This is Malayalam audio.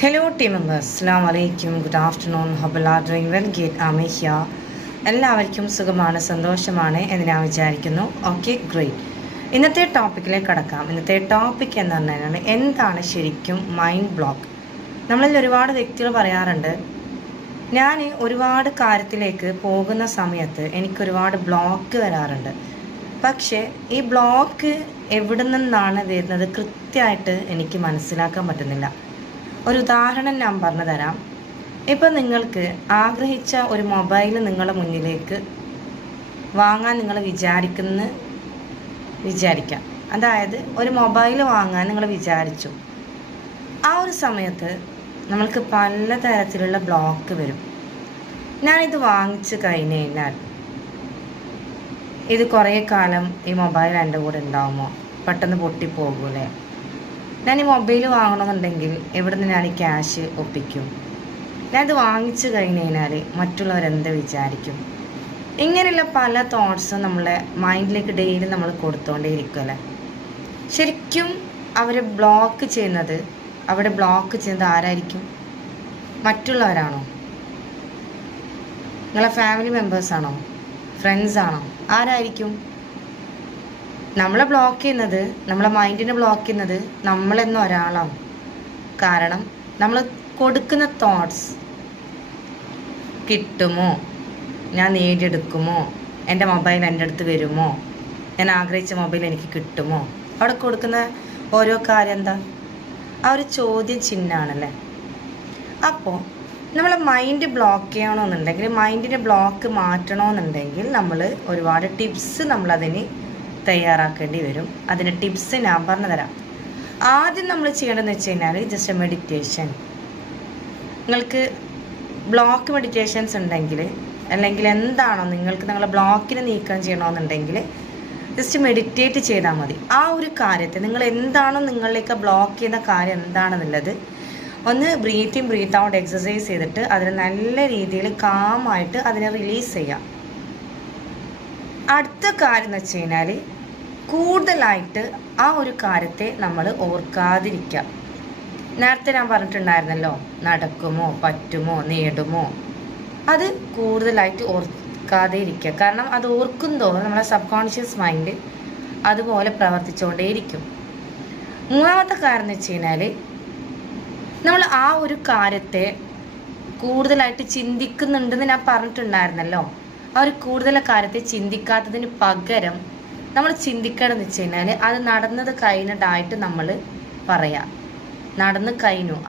Hello team members, Assalamu alaikum, good afternoon, hope you are doing well, great, I'm here. എല്ലാവർക്കും സുഖമാണ് സന്തോഷമാണ് എന്ന് ഞാൻ വിചാരിക്കുന്നു. Okay great. ഇന്നത്തെ ടോപ്പിക്കിലേക്ക് കടക്കാം. ഇന്നത്തെ ടോപ്പിക് എന്ന് പറഞ്ഞാൽ എന്താണ് ശരിക്കും മൈൻഡ് ബ്ലോക്ക്. നമ്മളിൽ ഒരുപാട് വ്യക്തികൾ പറയാറുണ്ട്, ഞാൻ ഒരുപാട് കാര്യത്തിലേക്ക് പോകുന്ന സമയത്ത് എനിക്കൊരുപാട് ബ്ലോക്ക് വരാറുണ്ട്. പക്ഷേ ഈ ബ്ലോക്ക് എവിടെ നിന്നാണ് വരുന്നത് കൃത്യമായിട്ട് എനിക്ക് മനസ്സിലാക്കാൻ പറ്റുന്നില്ല. ഒരു ഉദാഹരണം ഞാൻ പറഞ്ഞു തരാം. ഇപ്പം നിങ്ങൾക്ക് ആഗ്രഹിച്ച ഒരു മൊബൈൽ നിങ്ങളുടെ മുന്നിലേക്ക് വാങ്ങാൻ നിങ്ങൾ വിചാരിക്കാം. അതായത് ഒരു മൊബൈൽ വാങ്ങാൻ നിങ്ങൾ വിചാരിച്ചു. ആ ഒരു സമയത്ത് നമ്മൾക്ക് പലതരത്തിലുള്ള ബ്ലോക്ക് വരും. ഞാനിത് വാങ്ങിച്ച് കഴിഞ്ഞ് കഴിഞ്ഞാൽ ഇത് കുറേ കാലം ഈ മൊബൈൽ എൻ്റെ കൂടെ ഉണ്ടാകുമോ? പെട്ടെന്ന് പൊട്ടിപ്പോകൂലേ? ഞാൻ ഈ മൊബൈൽ വാങ്ങണമെന്നുണ്ടെങ്കിൽ എവിടെ നിന്ന് ഞാൻ ഈ ക്യാഷ് ഒപ്പിക്കും? ഞാനിത് വാങ്ങിച്ചു കഴിഞ്ഞ് കഴിഞ്ഞാൽ മറ്റുള്ളവരെന്ത് വിചാരിക്കും? ഇങ്ങനെയുള്ള പല തോട്ട്സും നമ്മളെ മൈൻഡിലേക്ക് ഡെയിലി നമ്മൾ കൊടുത്തുകൊണ്ടേയിരിക്കുമല്ലേ. ശരിക്കും അവിടെ ബ്ലോക്ക് ചെയ്യുന്നത് ആരായിരിക്കും? മറ്റുള്ളവരാണോ? നിങ്ങളെ ഫാമിലി മെമ്പേഴ്സാണോ? ഫ്രണ്ട്സാണോ? ആരായിരിക്കും? നമ്മളെ ബ്ലോക്ക് ചെയ്യുന്നത്, നമ്മളെ മൈൻഡിനെ ബ്ലോക്ക് ചെയ്യുന്നത് നമ്മളെന്ന ഒരാളാണ്. കാരണം നമ്മൾ കൊടുക്കുന്ന തോട്ട്സ് കിട്ടുമോ, ഞാൻ നേടിയെടുക്കുമോ, എൻ്റെ മൊബൈൽ എൻ്റെ അടുത്ത് വരുമോ, ഞാൻ ആഗ്രഹിച്ച മൊബൈൽ എനിക്ക് കിട്ടുമോ, അവിടെ കൊടുക്കുന്ന ഓരോ കാര്യം എന്താ? ആ ഒരു ചോദ്യം ചിഹ്നമാണല്ലേ. അപ്പോൾ നമ്മളെ മൈൻഡ് ബ്ലോക്ക് ചെയ്യണമെന്നുണ്ടെങ്കിൽ, മൈൻഡിൻ്റെ ബ്ലോക്ക് മാറ്റണമെന്നുണ്ടെങ്കിൽ നമ്മൾ ഒരുപാട് ടിപ്സ് നമ്മളതിന് തയ്യാറാക്കേണ്ടി വരും. അതിൻ്റെ ടിപ്സ് ഞാൻ പറഞ്ഞു തരാം. ആദ്യം നമ്മൾ ചെയ്യേണ്ടതെന്ന് വെച്ച് കഴിഞ്ഞാൽ ജസ്റ്റ് മെഡിറ്റേഷൻ. നിങ്ങൾക്ക് ബ്ലോക്ക് മെഡിറ്റേഷൻസ് ഉണ്ടെങ്കിൽ, അല്ലെങ്കിൽ എന്താണോ നിങ്ങൾക്ക് നിങ്ങളെ ബ്ലോക്കിനെ നീക്കം ചെയ്യണമെന്നുണ്ടെങ്കിൽ ജസ്റ്റ് മെഡിറ്റേറ്റ് ചെയ്താൽ മതി. ആ ഒരു കാര്യത്തെ നിങ്ങൾ എന്താണോ നിങ്ങളിലേക്ക് ബ്ലോക്ക് ചെയ്യുന്ന കാര്യം എന്താണെന്നുള്ളത് ഒന്ന് breathe in breathe out exercise ചെയ്തിട്ട് അതിന് നല്ല രീതിയിൽ കാമായിട്ട് അതിനെ റിലീസ് ചെയ്യാം. അടുത്ത കാര്യം എന്ന് വെച്ച് കഴിഞ്ഞാൽ കൂടുതലായിട്ട് ആ ഒരു കാര്യത്തെ നമ്മൾ ഓർക്കാതിരിക്കുക. നേരത്തെ ഞാൻ പറഞ്ഞിട്ടുണ്ടായിരുന്നല്ലോ, നടക്കുമോ, പറ്റുമോ, നേടുമോ, അത് കൂടുതലായിട്ട് ഓർക്കാതെ ഇരിക്കുക. കാരണം അത് ഓർക്കുന്തോറും നമ്മളെ സബ് കോൺഷ്യസ് മൈൻഡ് അതുപോലെ പ്രവർത്തിച്ചുകൊണ്ടേയിരിക്കും. മൂന്നാമത്തെ കാര്യം എന്ന് വെച്ച് കഴിഞ്ഞാൽ നമ്മൾ ആ ഒരു കാര്യത്തെ കൂടുതലായിട്ട് ചിന്തിക്കുന്നുണ്ടെന്ന് ഞാൻ പറഞ്ഞിട്ടുണ്ടായിരുന്നല്ലോ. ആ ഒരു കൂടുതൽ കാര്യത്തെ ചിന്തിക്കാത്തതിന് പകരം നമ്മൾ ചിന്തിക്കണമെന്ന് വെച്ച് കഴിഞ്ഞാൽ അത് നടന്നത് കഴിഞ്ഞിട്ടായിട്ട് നമ്മൾ പറയാം, നടന്നു കഴിഞ്ഞു.